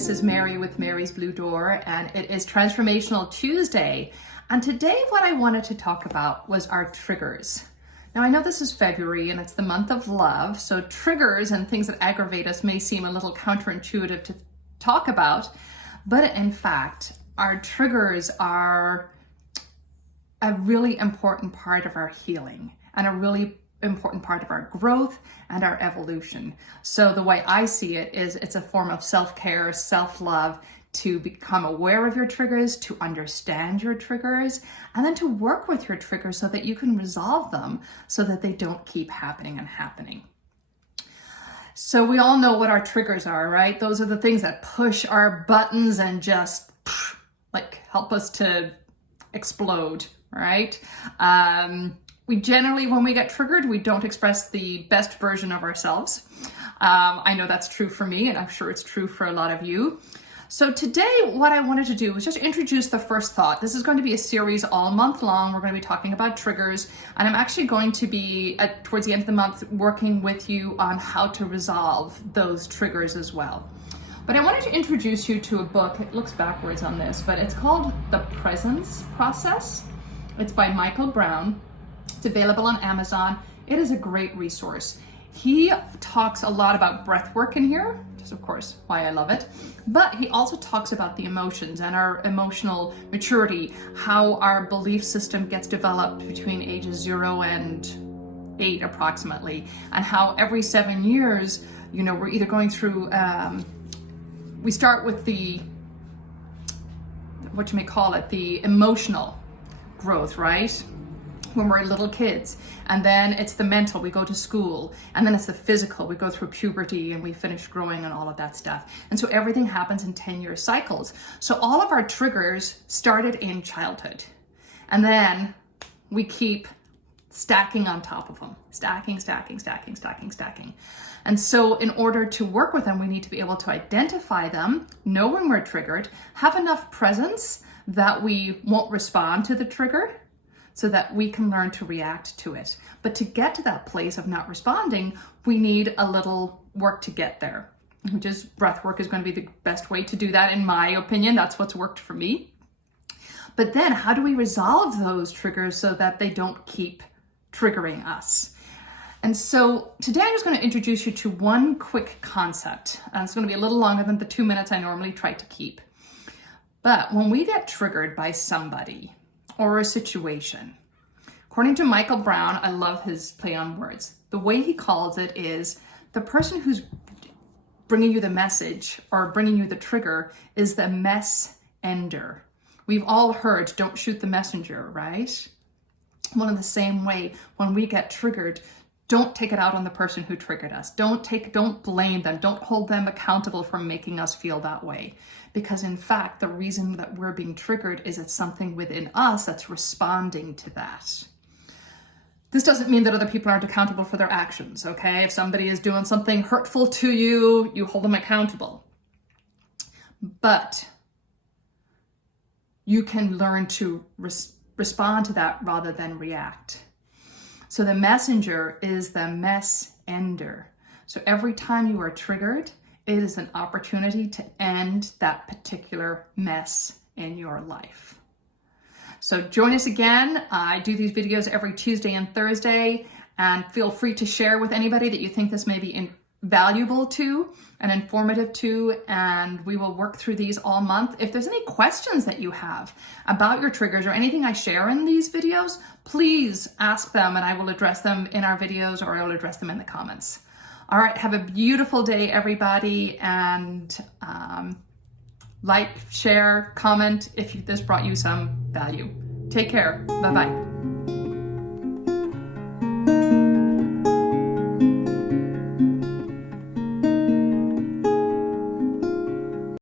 this is Mary with Mary's Blue Door, and it is Transformational Tuesday. And today what I wanted to talk about was our triggers. Now I know this is February and it's the month of love, so triggers and things that aggravate us may seem a little counterintuitive to talk about, but in fact, our triggers are a really important part of our healing and a really important part of our growth and our evolution. So the way I see it is it's a form of self-care, self-love, to become aware of your triggers, to understand your triggers, and then to work with your triggers so that you can resolve them so that they don't keep happening and happening. So we all know what our triggers are, right? Those are the things that push our buttons and just like help us to explode, right? We generally, when we get triggered, we don't express the best version of ourselves. I know that's true for me, and I'm sure it's true for a lot of you. So today, what I wanted to do was just introduce the first thought. This is going to be a series all month long. We're going to be talking about triggers, and I'm actually going to be, towards the end of the month, working with you on how to resolve those triggers as well. But I wanted to introduce you to a book. It looks backwards on this, but it's called The Presence Process. It's by Michael Brown. It's available on Amazon. It is a great resource. He talks a lot about breath work in here, which is of course why I love it, but he also talks about the emotions and our emotional maturity, how our belief system gets developed between ages 0 and 8 approximately, and how every 7 years, you know, we're either going through, we start with the, what you may call it, the emotional growth, right? When we're little kids, and then it's the mental, we go to school, and then it's the physical, we go through puberty and we finish growing and all of that stuff. And so everything happens in 10-year cycles. So all of our triggers started in childhood, and then we keep stacking on top of them, stacking. And so in order to work with them, we need to be able to identify them, know when we're triggered, have enough presence that we won't respond to the trigger, so that we can learn to react to it. But to get to that place of not responding, we need a little work to get there, which is breath work is going to be the best way to do that, in my opinion. That's what's worked for me. But then how do we resolve those triggers so that they don't keep triggering us? And so today I'm just going to introduce you to one quick concept. And it's going to be a little longer than the 2 minutes I normally try to keep. But when we get triggered by somebody or a situation, according to Michael Brown, I love his play on words. The way he calls it is the person who's bringing you the message or bringing you the trigger is the mess ender. We've all heard, don't shoot the messenger, right? Well, in the same way, when we get triggered, don't take it out on the person who triggered us. Don't blame them. Don't hold them accountable for making us feel that way. Because in fact, the reason that we're being triggered is it's something within us that's responding to that. This doesn't mean that other people aren't accountable for their actions, okay? If somebody is doing something hurtful to you, you hold them accountable. But you can learn to respond to that rather than react. So the messenger is the mess ender. So every time you are triggered, it is an opportunity to end that particular mess in your life. So join us again. I do these videos every Tuesday and Thursday, and feel free to share with anybody that you think this may be valuable to and informative to, and we will work through these all month. If there's any questions that you have about your triggers or anything I share in these videos, please ask them and I will address them in our videos, or I will address them in the comments. All right, have a beautiful day, everybody, and like, share, comment if this brought you some value. Take care. Bye-bye.